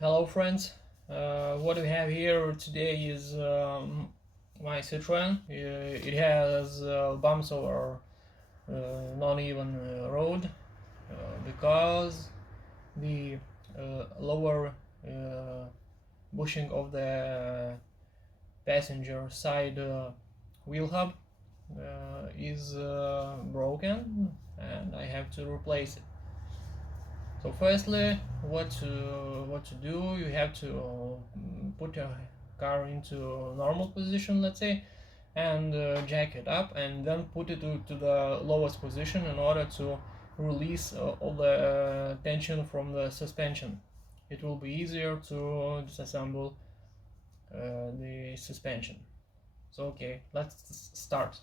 Hello friends, what we have here today is my Citroen. It has bumps over non-even road because the lower bushing of the passenger side wheel hub is broken and I have to replace it. So firstly, what to do? You have to put your car into normal position, let's say, and jack it up, and then put it to the lowest position in order to release all the tension from the suspension. It will be easier to disassemble the suspension. So okay, let's start.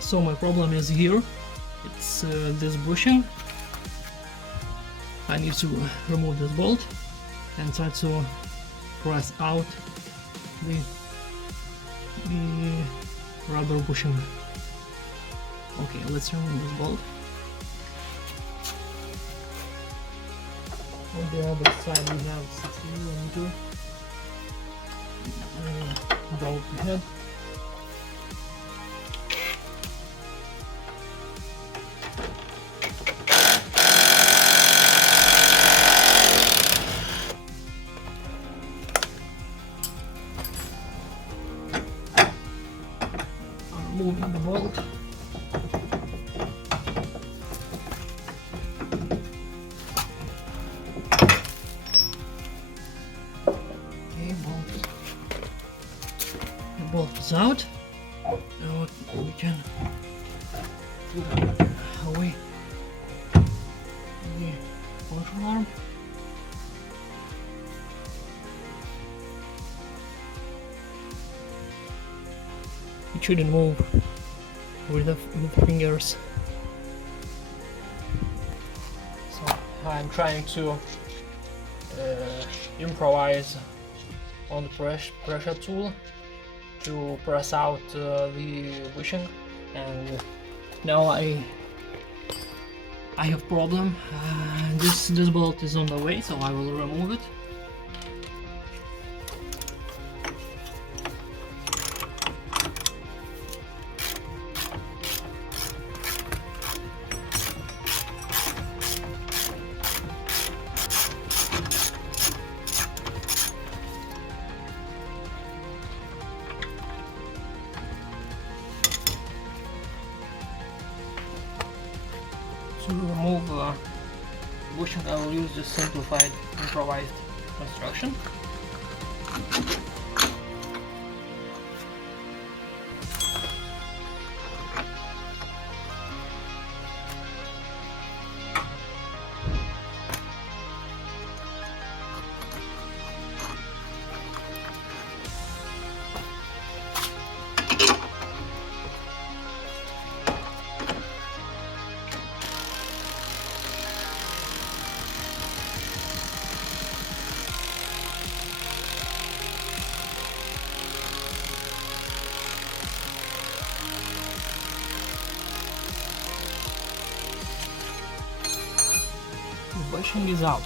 So my problem is here. It's this bushing. I need to remove this bolt and try to press out the rubber bushing. Okay, let's remove this bolt. On the other side we have 60mm bolt head. Moving the bolt. Okay, the bolt is out. Now we can put away the control arm. It shouldn't move with the fingers. So I'm trying to improvise on the pressure tool to press out the bushing, and now I have problem. This bolt is on the way, so I will remove it. To remove bushing, I will use this simplified improvised construction. The bushing is out.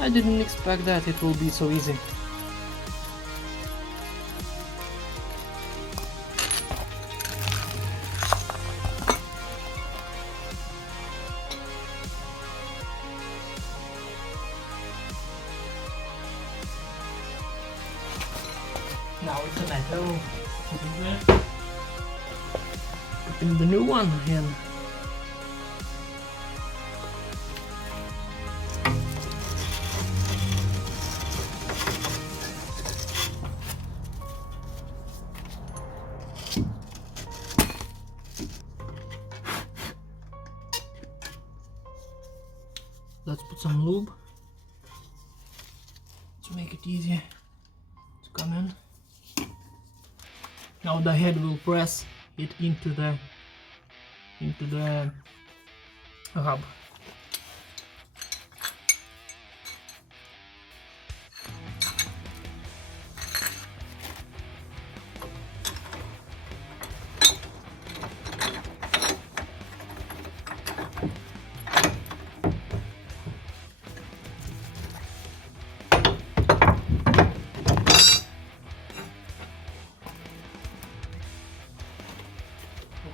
I didn't expect that it will be so easy. Now it's a matter of putting the new one in. Let's put some lube to make it easier to come in. Now the head will press it into the hub.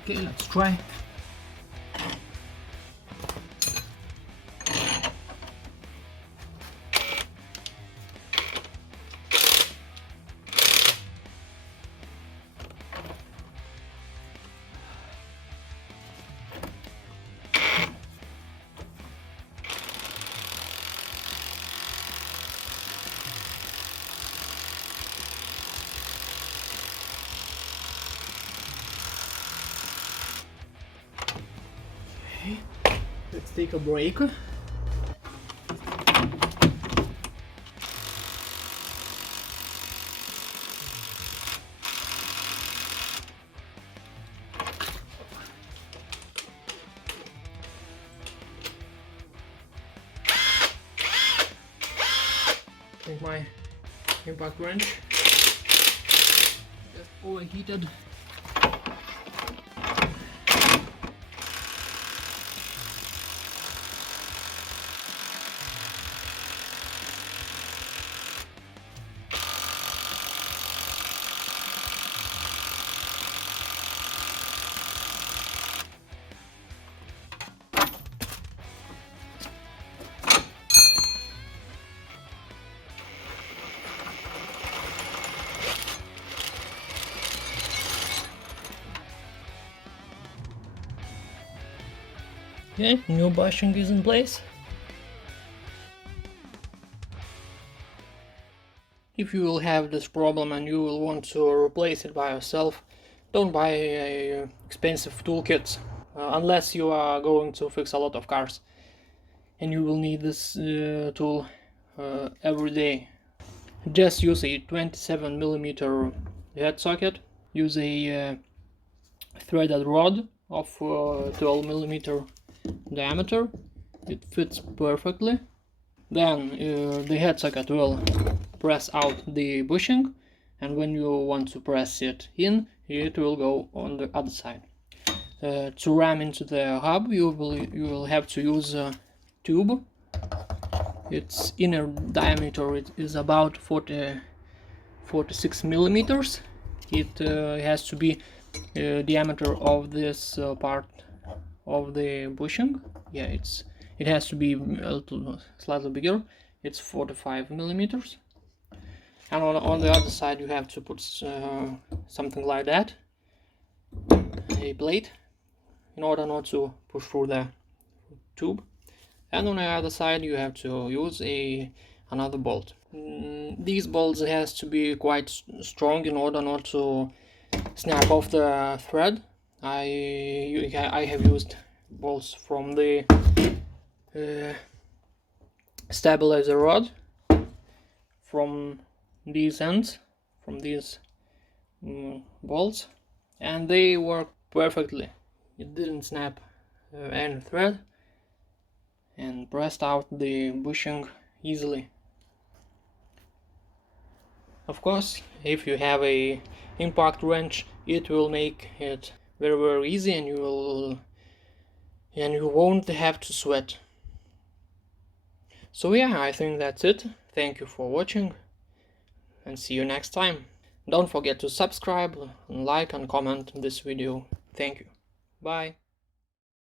Okay, let's try. Okay, let's take a break. Take my impact wrench. Just overheated. Okay, new bushing is in place. If you will have this problem and you will want to replace it by yourself, don't buy expensive toolkits unless you are going to fix a lot of cars and you will need this tool every day. Just use a 27mm head socket, use a threaded rod of 12mm diameter, it fits perfectly. Then the head socket will press out the bushing, and when you want to press it in, it will go on the other side. To ram into the hub, you will have to use a tube. Its inner diameter is about 46 millimeters. It has to be diameter of this part of the bushing. Yeah, it has to be a little slightly bigger. It's 45 millimeters. And on the other side you have to put something like that, a plate, in order not to push through the tube. And on the other side you have to use another bolt. These bolts has to be quite strong in order not to snap off the thread. I have used bolts from the stabilizer rod, from these ends, from these bolts, and they work perfectly. It didn't snap any thread and pressed out the bushing easily. Of course, if you have a impact wrench, it will make it very easy, and you won't have to sweat. So yeah, I think that's it. Thank you for watching and see you next time. Don't forget to subscribe, like and comment this video. Thank you. Bye.